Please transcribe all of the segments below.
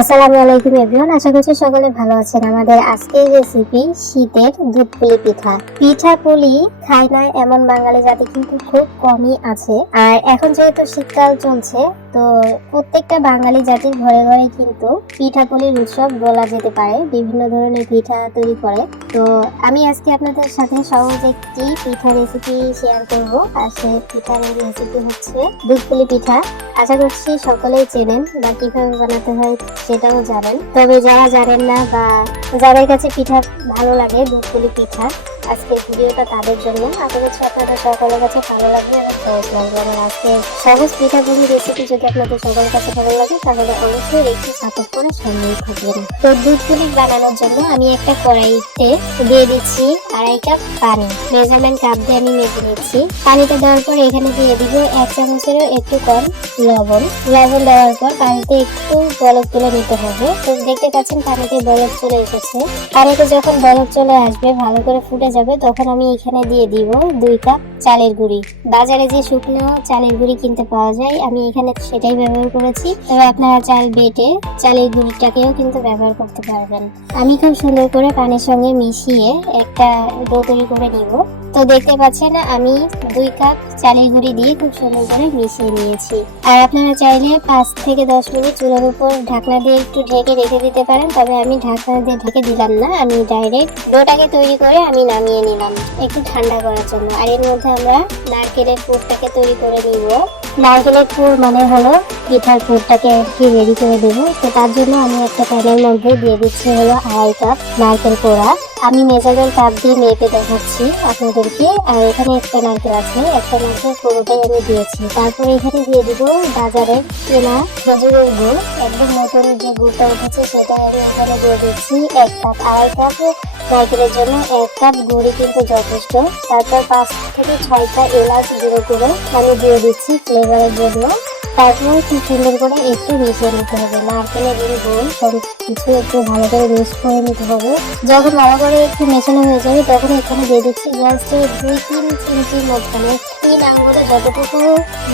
আসসালামু আলাইকুম এভরিওয়ান, আশা করছি সকলে ভালো আছেন। আমাদের আজকের রেসিপি শীতের দুধ পুলি পিঠা। পিঠা পুলি খায় না এমন বাঙালি জাতি কিন্তু খুব কমই আছে। আর এখন যেহেতু শীতকাল চলছে, তো প্রত্যেকটা বাঙালি জাতির ঘরে ঘরে কিন্তু পিঠা পুলির উৎসব বলা যেতে পারে। বিভিন্ন ধরনের পিঠা তৈরি করে। তো আমি আজকে আপনাদের সাথে সহজ একটি পিঠা রেসিপি শেয়ার করব। আর সেই পিঠার রেসিপি হচ্ছে দুধ পুলি পিঠা। আশা করছি সকলেই চেনেন বা কিভাবে বানাতে হয় সেটাও জানেন। তবে যারা জানেন না বা যাদের কাছে পিঠা ভালো লাগে, দুধ পুলি পিঠা, আজকে ভিডিওটা তাদের জন্য। আশা করছি আপনাদের সকলের কাছে ভালো লাগবে এবং সহজ লাগবে। এবং আজকে সহজ পিঠা পুলি রেসিপি যদি আপনাদের সকলের কাছে ভালো লাগে, তাহলে অবশ্যই একটু সাপোর্ট করে সঙ্গেই থাকবেন। তো দুধ পুলি বানানোর জন্য আমি একটা কড়াইতে দিয়ে দিচ্ছি 2.5 কাপ পানি। মেজারমেন্ট কাপ দিয়ে আমি মেপে নিচ্ছি। পানিটা দেওয়ার পর এখানে দিয়ে দিব 1 চামচেরও একটু কম লবণ দেওয়ার পর পানিতে একটু বরফ তুলে নিতে হবে। তো দেখতে পাচ্ছেন পানিতে বরফ চলে এসেছে। পানিতে যখন বরফ চলে আসবে, ভালো করে ফুটে যাবে, তখন আমি এখানে দিয়ে দিব 2 কাপ চালের গুঁড়ি। বাজারে যে শুকনো চালের গুঁড়ি কিনতে পাওয়া যায়, আমি এখানে সেটাই ব্যবহার করেছি। তবে আপনারা চাল বেটে চালের গুঁড়িটাকেও কিন্তু ব্যবহার করতে পারবেন। আমি খুব সুন্দর করে পানির সঙ্গে মিশিয়ে একটা ডো তৈরি করে নিব। তো দেখতে পাচ্ছেন আমি 2 কাপ চালের গুঁড়ি দিয়ে খুব সুন্দর করে মিশিয়ে নিয়েছি। আর আপনারা চাইলে 5 থেকে 10 মিনিট চুলার উপর ঢাকনা দিয়ে একটু ঢেকে রেখে দিতে পারেন। তবে আমি ঢাকনা দিয়ে ঢেকে দিলাম না, আমি ডাইরেক্ট ডোটাকে তৈরি করে আমি নামিয়ে নিলাম একটু ঠান্ডা করার জন্য। আর এর মধ্যে আমরা নারকেলের পুরটাকে তৈরি করে নিব। নারকেলের পুর মানে হলো পিঠার পুরটাকে আর কি রেডি করে দেবো। তো তার জন্য আমি একটা প্যানের মধ্যে দিয়ে দিচ্ছি হলো 2.5 কাপ নারকেল কোড়া। আমি মেজারমেন্ট কাপ দিয়ে মেপে দেখাচ্ছি আপনাদেরকে। আর এখানে একটা নারকেল আছে, একটা নারকেল পুরোটাই আমি দিয়েছি। তারপরে এখানে দিয়ে দিব বাজারের কেনা খেজুরের গুড়। একদম নতুন যে গুড়টা উঠেছে সেটা আমি এখানে দিয়ে দিচ্ছি 1 কাপ। 2.5 কাপ নারকেলের জন্য 1 কাপ গুড়ই কিন্তু যথেষ্ট। তারপর 5 থেকে 6টা এলাচ গুঁড়ো করে আমি দিয়ে দিচ্ছি ফ্লেভারের জন্য। তারপর খুব সুন্দর করে একটু মিশিয়ে নিতে হবে। নারকেলের গুঁড়ো সব কিছু একটু ভালো করে মিক্স করে নিতে হবে। যখন ভালো করে একটু মেশানো হয়ে যাবে, তখন এখানে দিয়ে দিচ্ছি জাস্ট 2-3 চিমচির মধ্যে 3 আঙ্গুলে যতটুকু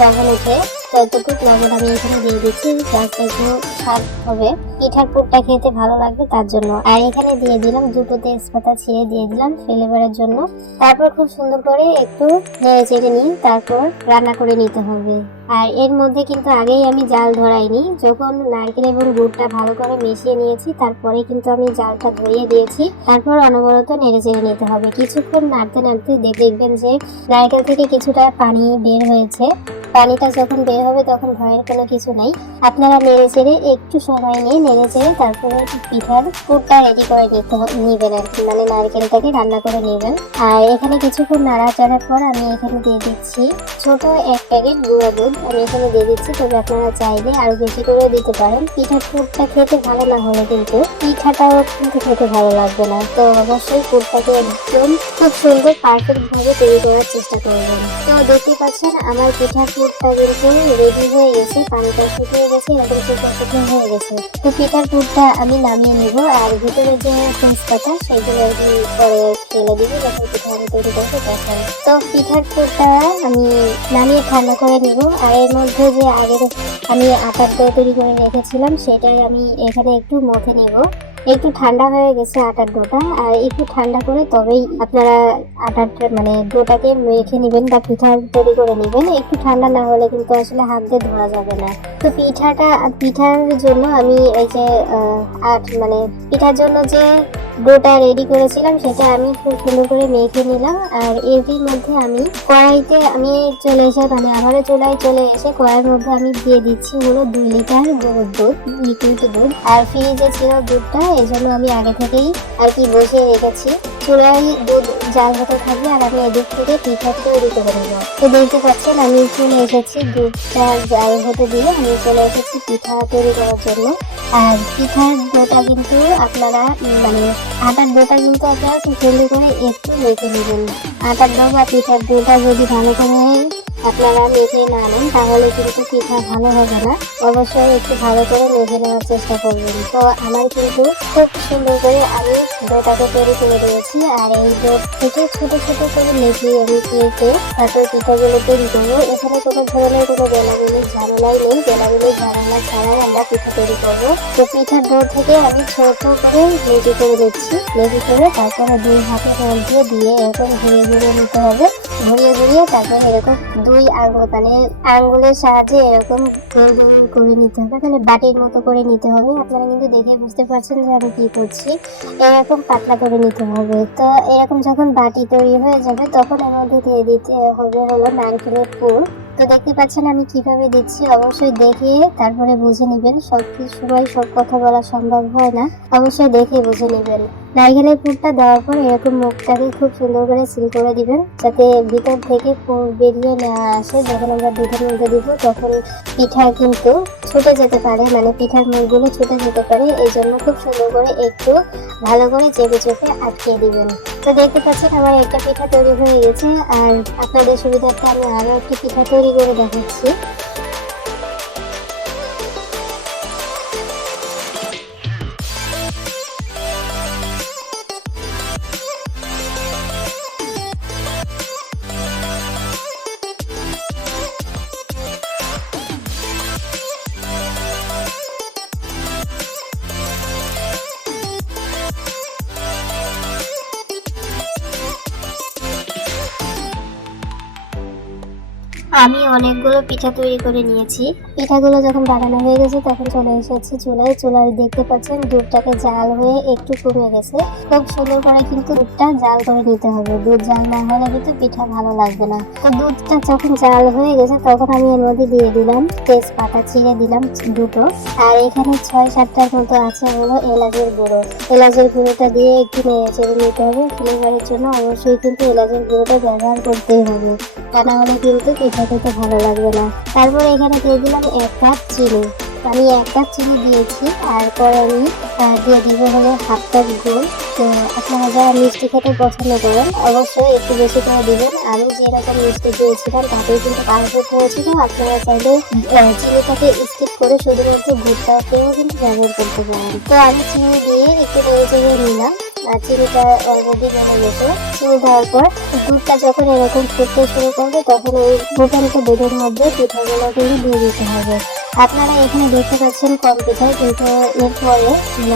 লবণ ওঠে ততটুকু লবণ আমি এখানে দিয়ে দিচ্ছি। জাস্ট একটু স্বাদ হবে, পিঠার পুরটা খেতে ভালো লাগবে তার জন্য। আর এখানে দিয়ে দিলাম 2 তেজপাতা ছিঁড়ে দিয়ে দিলাম ফ্লেভারের জন্য। তারপর খুব সুন্দর করে একটু নেড়ে চেড়ে নিয়ে তারপর রান্না করে নিতে হবে। আর এর মধ্যে কিন্তু আগেই আমি জাল ধরাইনি। যখন নারকেল এবং গুড়টা ভালো করে মিশিয়ে নিয়েছি, তারপরে কিন্তু আমি জালটা ধরিয়ে দিয়েছি। তারপর অনবরত নেড়ে চেড়ে নিতে হবে। কিছুক্ষণ নাড়তে নাড়তে দেখবেন যে নারকেল থেকে কিছুটা পানি বের হয়েছে। পানিটা যখন বের হবে তখন ভয়ের কোনো কিছু নাই। আপনারা নেড়ে চেড়ে একটু সময় নিয়ে নেড়ে চেড়ে তারপরে পিঠার পুরটা রেডি করে নিবেন আর কি, মানে নারকেলটাকে রান্না করে নেবেন। আর এখানে কিছুক্ষণ নাড়াচাড়ার পর আমি এখানে দিয়ে দিচ্ছি ছোট 1 প্যাকেট গুঁড়া দুধ। আমি এখানে দিয়ে দিচ্ছি। তবে আপনারা চাইলে আরো বেশি করে দিতে পারেন। পিঠার পুরটা খেতে ভালো না হলে কিন্তু পিঠাটাও কিন্তু খেতে ভালো লাগবে না। তো অবশ্যই পুরটাকে একদম খুব সুন্দর পারফেক্ট ভাবে তৈরি করার চেষ্টা করবেন। তো দেখতে পাচ্ছেন আমার পিঠার পুরটা কিন্তু রেডি হয়ে গেছে। পানিটা শুকিয়ে গেছে এবং শুকনো হয়ে গেছে। তো পিঠার পুরটা আমি নামিয়ে নেব। আর ভিতরে যে তেজপাতা সেগুলো আমি পরে ফেলে দিব যখন পিঠা আমি তৈরি করবো তখন। তো পিঠার পুরটা আমি নামিয়ে ঠান্ডা করে নিব। আর এর মধ্যে যে আগে আমি আটার ডো তৈরি করে রেখেছিলাম, সেটাই আমি এখানে একটু মথে নেব। একটু ঠান্ডা হয়ে গেছে আটার ডোটা। আর একটু ঠান্ডা করে তবেই আপনারা আটার মানে ডোটাকে মেখে নেবেন বা পিঠা তৈরি করে নেবেন। একটু ঠান্ডা না হলে কিন্তু আসলে হাত দিয়ে ধোয়া যাবে না। তো পিঠার জন্য আমি এই যে মানে পিঠার জন্য যে ডোটা রেডি করেছিলাম সেটা আমি খুব সুন্দর করে মেখে নিলাম। আর এর মধ্যে আমি কড়াইতে আমি চলে এসে মানে আমারও চুলায় চলে এসে কড়াইয়ের মধ্যে আমি দিয়ে দিচ্ছি হলো 2 লিটার গরুর দুধ, লিকুইড দুধ। আর ফ্রিজে ছিল দুধটা, এই জন্য আমি আগে থেকেই আর কি বসিয়ে রেখেছি। চুলায় দুধ জাল হতে থাকবে আর আমি এদিক থেকে পিঠা তৈরি করে নেব। তো দেখতে পাচ্ছেন আমি চলে এসেছি দুধটা জাল হতে দিয়ে আমি চলে এসেছি পিঠা তৈরি করার জন্য। আর পিঠার ডোটা কিন্তু আপনারা মানে আটার ডোটা কিন্তু আপনারা খুব সুন্দর করে একটু মেখে নেবেন। আটার ডো বা পিঠার ডোটা যদি ভালো করে আপনারা মেখে না নেন তাহলে কিন্তু পিঠা ভালো হবে না। অবশ্যই একটু ভালো করে মেখে নেওয়ার চেষ্টা করবেন। তো আমার কিন্তু খুব সুন্দর করে আমি ডোটাকে তৈরি করে দিয়েছি। আর এই ডো থেকে ছোট ছোট করে লেচি আমি কেটে তারপর পিঠাগুলো তৈরি করবো। এখানে কোনো ধরনের কোনো বেলাবেলির ঝামেলাই নেই, বেলাবেলির ঝামেলা ছাড়াই আমরা পিঠা তৈরি করবো। তো পিঠার ডো থেকে আমি ছোট করে লেচি করে দিচ্ছি। লেচি করে তারপরে দুই হাতের মধ্যে দিয়ে এরকম ঘুরিয়ে ঘুরিয়ে নিতে হবে। ঘুরিয়ে ঘুরিয়ে তারপর এরকম দুই আঙ্গুল মানে আঙ্গুলের সাহায্যে এরকম গোল গোল করে নিতে হবে, মানে বাটির মতো করে নিতে হবে। আপনারা কিন্তু দেখে বুঝতে পারছেন যে আমি কি করছি। এরকম পাতলা করে নিতে হবে। তো এরকম যখন বাটি তৈরি হয়ে যাবে তখন এর মধ্যে দিয়ে দিতে হবে হলো নারকেলের পুর। তো দেখতে পাচ্ছেন আমি কিভাবে দিচ্ছি, অবশ্যই দেখে তারপরে বুঝে নেবেন। সব সময় সব কথা বলা সম্ভব হয় না, অবশ্যই দেখে বুঝে নেবেন। নারকেলের পুরটা দেওয়ার পর এরকম মুখটাকে খুব সুন্দর করে সিল করে দিবেন যাতে ভিতর থেকে পুর বেরিয়ে না আসে। যখন আমরা দুধের মধ্যে দিব তখন পিঠা কিন্তু ছুটে যেতে পারে, মানে পিঠার মুখগুলো ছুটে যেতে পারে। এই জন্য খুব সুন্দর করে একটু ভালো করে চেপে চেপে আটকিয়ে দিবেন। তো দেখতে পাচ্ছেন আমার একটা পিঠা তৈরি হয়ে গেছে। আর আপনাদের সুবিধার্থে আমি আরো একটি পিঠা তৈরি করে দেখাচ্ছি। আমি অনেকগুলো পিঠা তৈরি করে নিয়েছি। পিঠাগুলো যখন বানানো হয়ে গেছে তখন চলে এসেছি চুলায়। চুলায় দেখতে পাচ্ছেন দুধটাকে জাল হয়ে একটু কমে গেছে। খুব সুন্দর করে কিন্তু দুধটা জাল করে নিতে হবে, দুধ জাল না হলে কিন্তু পিঠা ভালো লাগবে না। তো দুধটা যখন জাল হয়ে গেছে তখন আমি এর মধ্যে দিয়ে দিলাম তেজপাতা, চিড়ে দিলাম দুটো। আর এখানে 6-7টার মতো আছে হলো এলাচের গুঁড়ো। এলাচের গুঁড়োটা দিয়ে একটু নেড়ে চেড়ে নিতে হবে। ফ্লেভারের জন্য অবশ্যই কিন্তু এলাচের গুঁড়োটা ব্যবহার করতেই হবে, তা না হলে কিন্তু পিঠা খেতে ভালো লাগবে না। তারপর এখানে দিয়ে দিলাম 1 কাপ চিনি। আমি 1 কাপ চিনি দিয়েছি। আর পরে আমি দিয়ে দিব হলো 1/2 কাপ গুড়। তো আপনারা যারা মিষ্টি খেতে পছন্দ করেন অবশ্যই একটু বেশি করে দিবেন। আমি যেরকম মিষ্টি দিয়েছিলাম তাতেই কিন্তু পারফেক্ট হয়েছিল। আপনারা চাইলে চিনিটাকে স্কিপ করে শুধুমাত্র গুড়টাকেও কিন্তু ব্যবহার করতে পারেন। তো আমি চিনি দিয়ে একটু নেড়ে চেড়ে নিলাম। আর চিনিটা অলরেডি গলে গেছে। চিনি দেওয়ার পর দুধটা যখন এরকম ফুটতে শুরু করবে তখন ওই ফুটান্ত দুধের মধ্যে পিঠাগুলো কিন্তু দিয়ে দিতে হবে। আপনারা এখানে দেখতে পাচ্ছেন কম পিঠা, কিন্তু এরপরে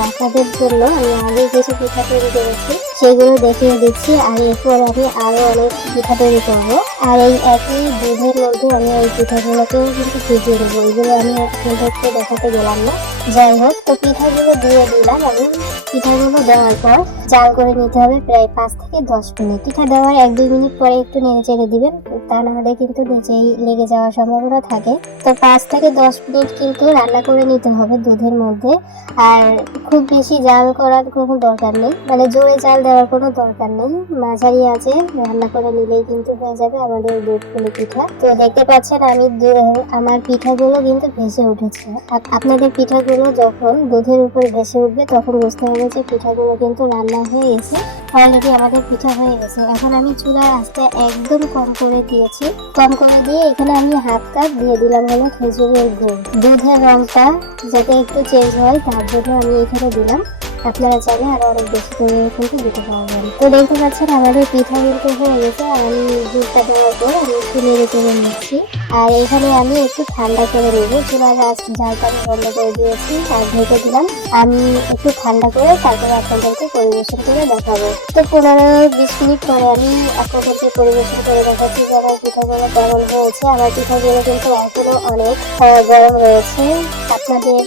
আপনাদের জন্য আমি আগে কিছু পিঠা তৈরি করেছি সেগুলো দেখিয়ে দিচ্ছি। আর এরপর আমি আরো অনেক পিঠা তৈরি করবো। আর এই একই দুধের মধ্যে আমি ওই পিঠাগুলোকেও কিন্তু ভিজিয়ে দেবো। এগুলো আমি আপনাদেরকে দেখাতে গেলাম না। যাই হোক, তো পিঠাগুলো দিয়ে দিলাম আমি। পিঠাগুলো দেওয়ার পর জাল করে নিতে হবে প্রায় 5 থেকে 10 মিনিট। পিঠা দেওয়ার 1-2 মিনিট পরে একটু নেড়ে চেড়ে দিবেন, তা না হলে কিন্তু নিচেই লেগে যাওয়ার সম্ভাবনা থাকে। তো 5 থেকে 10 মিনিট কিন্তু রান্না করে নিতে হবে দুধের মধ্যে। আর খুব বেশি জাল করার কোনো দরকার নেই, মানে জোরে জাল দেওয়ার কোনো দরকার নেই। মাঝারি আছে রান্না করে নিলেই কিন্তু হয়ে যাবে আমাদের দুধ পুলি পিঠা। তো দেখতে পাচ্ছেন আমি আমার পিঠাগুলো কিন্তু ভেসে উঠেছে। আপনাদের পিঠাগুলো যখন দুধের উপর ভেসে উঠবে তখন বুঝতে হবে যে পিঠাগুলো কিন্তু রান্না হয়ে গেছে, অলরেডি আমাদের পিঠা হয়ে গেছে। এখন আমি চুলার আঁচটা একদম কম করে দিয়েছি। কম করে দিয়ে এখানে আমি 1/2 কাপ দিয়ে দিলাম হলো খেজুরের গুড়। দুধের রংটা যাতে একটু চেঞ্জ হয় তার জন্য আমি এখানে দিলাম। আপনারা চাইলে আরো অনেক বেশি করে কিন্তু দিতে পারবেন। তো দেখতে পাচ্ছেন আমাদের পিঠা কিন্তু হয়ে গেছে। আর আমি দুধটা দেওয়ার পর আমি একটু নেড়ে চেড়ে নিচ্ছি। আর এখানে আমি একটু ঠান্ডা করে নেবো। চুলার জালটা আমি বন্ধ করে দিয়েছি আর ঢেকে দিলাম। আমি একটু ঠান্ডা করে তারপরে আপনাদেরকে পরিবেশন করে দেখাবো। তো 15-20 মিনিট পরে আমি আপনাদেরকে পরিবেশন করে দেখাচ্ছি যে আমার পিঠাগুলো কেমন হয়েছে। আমার পিঠাগুলো কিন্তু এখনো অনেক গরম রয়েছে। আপনাদের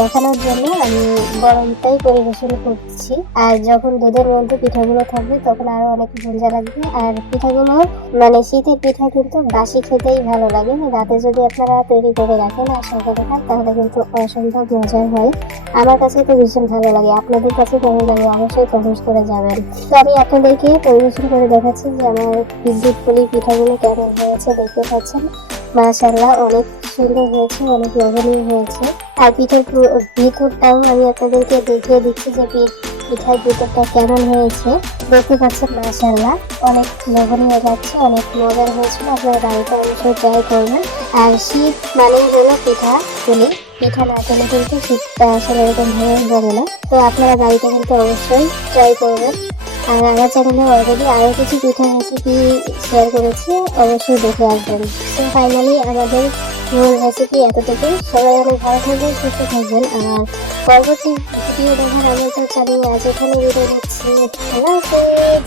দেখানোর জন্য আমি গরমটাই পরিবেশন করছি। আর যখন দুধের মধ্যে পিঠাগুলো থাকবে তখন আরো অনেক মজা লাগবে। আর পিঠাগুলো মানে শীতের পিঠা কিন্তু বাসি খেতেই ভালো লাগে। রাতে যদি আপনারা তৈরি করে রাখেন আর সকালে খান তাহলে কিন্তু অসম্ভব মজার হয়। আমার কাছে তো ভীষণ ভালো লাগে। আপনাদের কাছে কেমন লাগে অবশ্যই কমেন্ট করে যাবেন। তো আমি আপনাদেরকে পরিবেশন করে দেখাচ্ছি যে আমার দুধ পুলি পিঠাগুলো কেমন হয়েছে। দেখতে পাচ্ছেন মাশাআল্লাহ অনেক সুন্দর হয়েছে, অনেক লোভনীয় হয়েছে। আর পিঠার ভিতরটাও আমি আপনাদেরকে দেখিয়ে দিচ্ছি যে পিঠার ভিতরটা কেমন হয়েছে। দেখতে পাচ্ছেন মাশাআল্লাহ অনেক লোভনীয় যাচ্ছে, অনেক মজার হয়েছিল। আপনারা বাড়িতে অবশ্যই ট্রাই করবেন। আর শীত মানে হলো পিঠা পুলি, পিঠা না খেলে কিন্তু শীতটা আসলে এরকম ভাবে জমে না। তো আপনারা বাড়িতে কিন্তু অবশ্যই ট্রাই করবেন। আর আমার চ্যানেলে অলরেডি আরো কিছু পিঠার রেসিপি শেয়ার করেছি, অবশ্যই দেখে আসবেন। তো ফাইনালি আমাদের মূল রেসিপি এতটুকু। সবাই অনেক ভালো থাকবেন, সুস্থ থাকবেন। আর পরবর্তী ভিডিও দেখার আমন্ত্রণ জানিয়ে আজ এখানে বিদায় নিচ্ছি। আল্লাহ হাফেজ।